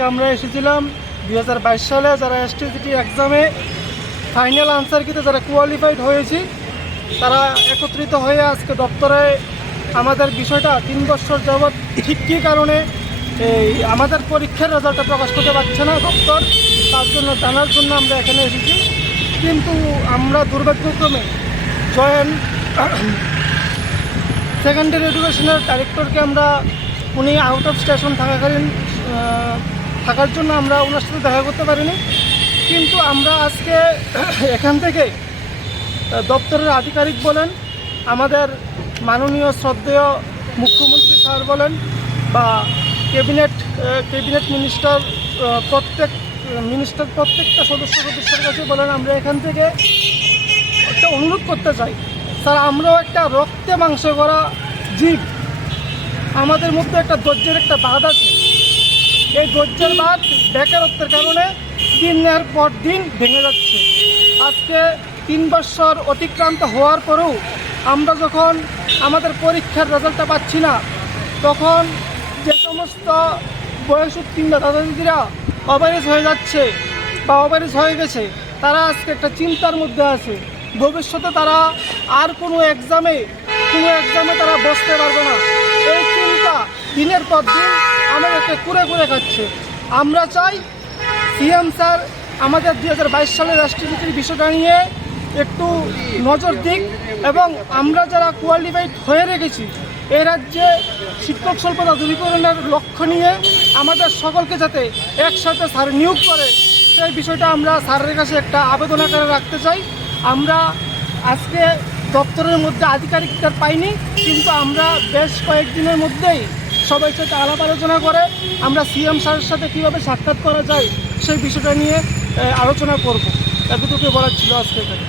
আমরা এসেছিলাম দুই হাজার বাইশ সালে যারা এসটিজিটি এক্সামে ফাইনাল আনসার কিতে যারা কোয়ালিফাইড হয়েছি, তারা একত্রিত হয়ে আজকে দপ্তরে আমাদের বিষয়টা তিন বছর যাবৎ ঠিক কী কারণে এই আমাদের পরীক্ষার রেজাল্টটা প্রকাশ করতে পারছে না দপ্তর, তার জন্য জানার জন্য আমরা এখানে এসেছি। কিন্তু আমরা দুর্ভাগ্যক্রমে জয়েন সেকেন্ডারি এডুকেশনের ডাইরেক্টরকে আমরা, উনি আউট অফ স্টেশন থাকাকালীন থাকার জন্য আমরা ওনার সাথে দেখা করতে পারিনি। কিন্তু আমরা আজকে এখান থেকে দপ্তরের আধিকারিক বলেন, আমাদের মাননীয় শ্রদ্ধেয় মুখ্যমন্ত্রী স্যার বলেন, বা ক্যাবিনেট ক্যাবিনেট মিনিস্টার প্রত্যেক, মিনিস্টার প্রত্যেকটা সদস্য সদস্যের কাছে বলেন, আমরা এখান থেকে একটা অনুরোধ করতে চাই। স্যার, আমরাও একটা রক্তে মাংস করা জীব। আমাদের মধ্যে একটা ধৈর্যের একটা বাঁধ আছে। ধৈর্যের বাঁধ বেকারত্বের কারণে দিনের পর দিন ভেঙে যাচ্ছে। আজকে তিন বছর অতিক্রান্ত হওয়ার পরেও আমরা যখন আমাদের পরীক্ষার রেজাল্টটা পাচ্ছি না, তখন যে সমস্ত বয়স উত্তীর্ণ দাদা দিদিরা অবারিস হয়ে যাচ্ছে বা অবারিস হয়ে গেছে, তারা আজকে একটা চিন্তার মধ্যে আছে। ভবিষ্যতে তারা আর কোনো এক্সামে কোনো এক্সামে তারা বসতে পারবে না। এই চিন্তা দিনের পর দিন আমাদেরকে কুড়ে কুড়ে খাচ্ছে। আমরা চাই সিএম স্যার আমাদের দুই হাজার বাইশ সালের রাষ্ট্রনীতির বিষয়টা নিয়ে একটু নজর দিক এবং আমরা যারা কোয়ালিফাইড হয়ে রেখেছি এই রাজ্যে শিক্ষক স্বল্পতা দূরীকরণের লক্ষ্য নিয়ে আমাদের সকলকে যাতে একসাথে স্যার নিয়োগ করে, সেই বিষয়টা আমরা স্যারের কাছে একটা আবেদন আকারে রাখতে চাই। আমরা আজকে দপ্তরের মধ্যে আধিকারিকটা পাইনি, কিন্তু আমরা বেশ কয়েকদিনের মধ্যেই সবাই সাথে আলাপ আলোচনা করে, আমরা সিএম স্যারের সাথে কীভাবে সাক্ষাৎ করা যায় সেই বিষয়টা নিয়ে আলোচনা করব। এতটুকু বলার ছিল আজকে এখানে।